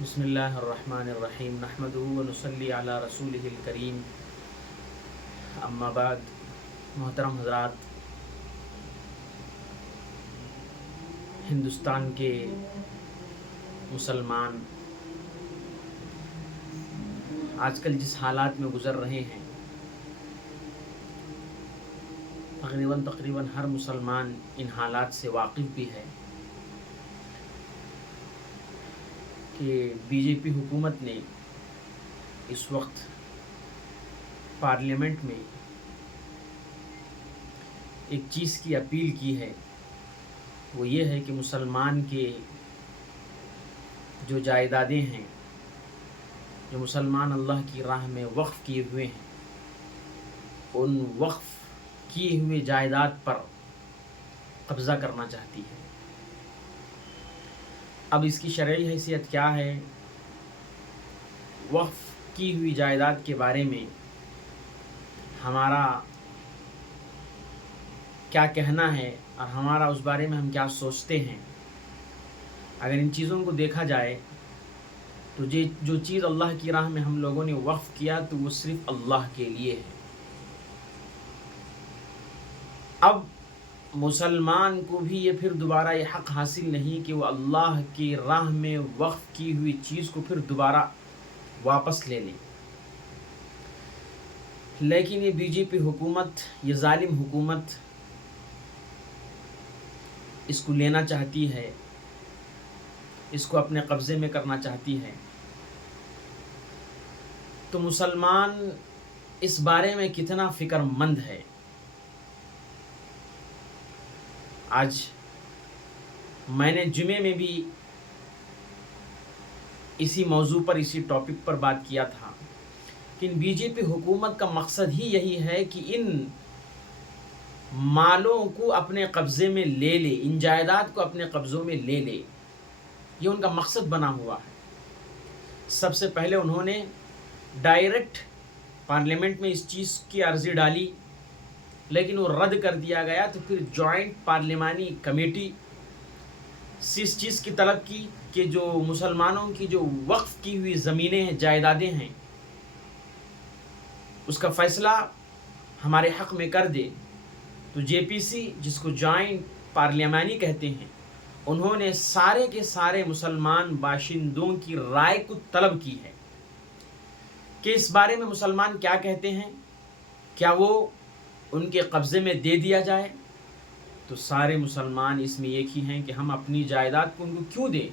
بسم اللہ الرحمن الرحیم نحمدہ و نصلی علی رسولہ الکریم اما بعد. محترم حضرات، ہندوستان کے مسلمان آج کل جس حالات میں گزر رہے ہیں، تقریباً ہر مسلمان ان حالات سے واقف بھی ہے کہ بی جے پی حکومت نے اس وقت پارلیمنٹ میں ایک چیز کی اپیل کی ہے، وہ یہ ہے کہ مسلمان کے جو جائیدادیں ہیں، جو مسلمان اللہ کی راہ میں وقف کیے ہوئے ہیں، ان وقف کیے ہوئے جائیداد پر قبضہ کرنا چاہتی ہے. اب اس کی شرعی حیثیت کیا ہے، وقف کی ہوئی جائیداد کے بارے میں ہمارا کیا کہنا ہے اور ہمارا اس بارے میں ہم کیا سوچتے ہیں. اگر ان چیزوں کو دیکھا جائے تو جو چیز اللہ کی راہ میں ہم لوگوں نے وقف کیا تو وہ صرف اللہ کے لیے ہے. اب مسلمان کو بھی یہ پھر دوبارہ یہ حق حاصل نہیں کہ وہ اللہ کی راہ میں وقف کی ہوئی چیز کو پھر دوبارہ واپس لے لیں. لیکن یہ بی جے پی حکومت، یہ ظالم حکومت اس کو لینا چاہتی ہے، اس کو اپنے قبضے میں کرنا چاہتی ہے. تو مسلمان اس بارے میں کتنا فکر مند ہے. آج میں نے جمعے میں بھی اسی موضوع پر، اسی ٹاپک پر بات کیا تھا کہ ان بی جے پی حکومت کا مقصد ہی یہی ہے کہ ان مالوں کو اپنے قبضے میں لے لے، ان جائیداد کو اپنے قبضوں میں لے لے. یہ ان کا مقصد بنا ہوا ہے. سب سے پہلے انہوں نے ڈائریکٹ پارلیمنٹ میں اس چیز کی عرضی ڈالی، لیکن وہ رد کر دیا گیا. تو پھر جوائنٹ پارلیمانی کمیٹی سے اس چیز کی طلب کی کہ جو مسلمانوں کی جو وقف کی ہوئی زمینیں ہیں، جائیدادیں ہیں، اس کا فیصلہ ہمارے حق میں کر دے. تو جے پی سی، جس کو جوائنٹ پارلیمانی کہتے ہیں، انہوں نے سارے کے سارے مسلمان باشندوں کی رائے کو طلب کی ہے کہ اس بارے میں مسلمان کیا کہتے ہیں، کیا وہ ان کے قبضے میں دے دیا جائے. تو سارے مسلمان اس میں ایک ہی ہیں کہ ہم اپنی جائیداد کو ان کو کیوں دیں.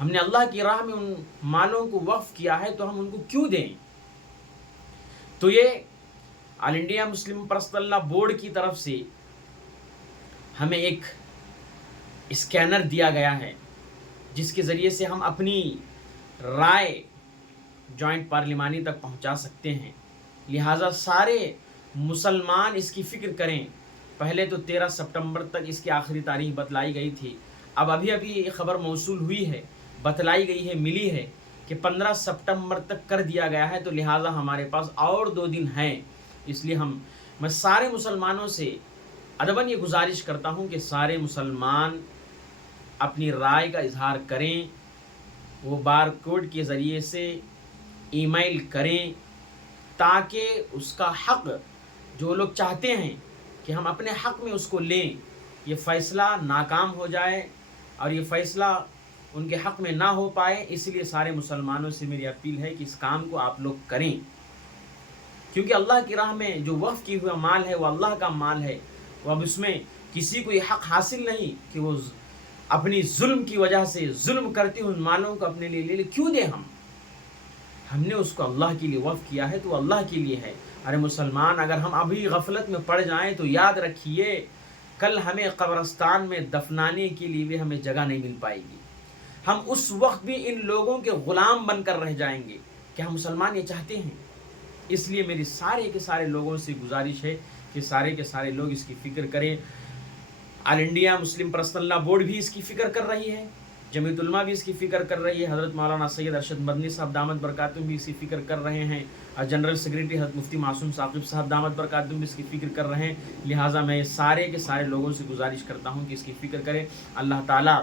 ہم نے اللہ کی راہ میں ان مالوں کو وقف کیا ہے تو ہم ان کو کیوں دیں. تو یہ آل انڈیا مسلم پرست اللہ بورڈ کی طرف سے ہمیں ایک اسکینر دیا گیا ہے، جس کے ذریعے سے ہم اپنی رائے جوائنٹ پارلیمانی تک پہنچا سکتے ہیں. لہٰذا سارے مسلمان اس کی فکر کریں. پہلے تو 13 سپٹمبر تک اس کی آخری تاریخ بتلائی گئی تھی. اب ابھی یہ خبر موصول ہوئی ہے، بتلائی گئی ہے، ملی ہے کہ 15 سپٹمبر تک کر دیا گیا ہے. تو لہٰذا ہمارے پاس اور 2 دن ہیں. اس لیے میں سارے مسلمانوں سے ادباً یہ گزارش کرتا ہوں کہ سارے مسلمان اپنی رائے کا اظہار کریں. وہ بار کوڈ کے ذریعے سے ای میل کریں تاکہ اس کا حق، جو لوگ چاہتے ہیں کہ ہم اپنے حق میں اس کو لیں، یہ فیصلہ ناکام ہو جائے اور یہ فیصلہ ان کے حق میں نہ ہو پائے. اس لیے سارے مسلمانوں سے میری اپیل ہے کہ اس کام کو آپ لوگ کریں، کیونکہ اللہ کی راہ میں جو وقف کی ہوا مال ہے وہ اللہ کا مال ہے. وہ اب اس میں کسی کو یہ حق حاصل نہیں کہ وہ اپنی ظلم کی وجہ سے ظلم کرتے ان مالوں کو اپنے لیے لے لے. کیوں دیں ہم نے اس کو اللہ کے لیے وقف کیا ہے تو وہ اللہ کے لیے ہے. ارے مسلمان، اگر ہم ابھی غفلت میں پڑ جائیں تو یاد رکھیے کل ہمیں قبرستان میں دفنانے کے لیے بھی ہمیں جگہ نہیں مل پائے گی. ہم اس وقت بھی ان لوگوں کے غلام بن کر رہ جائیں گے. کیا ہم مسلمان یہ چاہتے ہیں؟ اس لیے میری سارے کے سارے لوگوں سے گزارش ہے کہ سارے کے سارے لوگ اس کی فکر کریں. آل انڈیا مسلم پرسنل اللہ بورڈ بھی اس کی فکر کر رہی ہے، جمعیت علماء بھی اس کی فکر کر رہی ہے، حضرت مولانا سید ارشد مدنی صاحب دامت برکاتہم بھی اس کی فکر کر رہے ہیں، اور جنرل سیکریٹری حضرت مفتی معصوم ثاقب صاحب دامت برکاتہم بھی اس کی فکر کر رہے ہیں. لہٰذا میں سارے کے سارے لوگوں سے گزارش کرتا ہوں کہ اس کی فکر کریں. اللہ تعالیٰ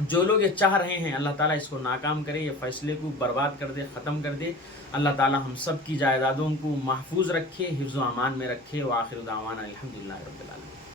جو لوگ یہ چاہ رہے ہیں اللہ تعالیٰ اس کو ناکام کرے، یہ فیصلے کو برباد کر دے، ختم کر دے۔ اللہ تعالیٰ ہم سب کی جائیدادوں کو محفوظ رکھے، حفظ و امان میں رکھے۔ وآخر دعوانا الحمدللہ رب العالمین۔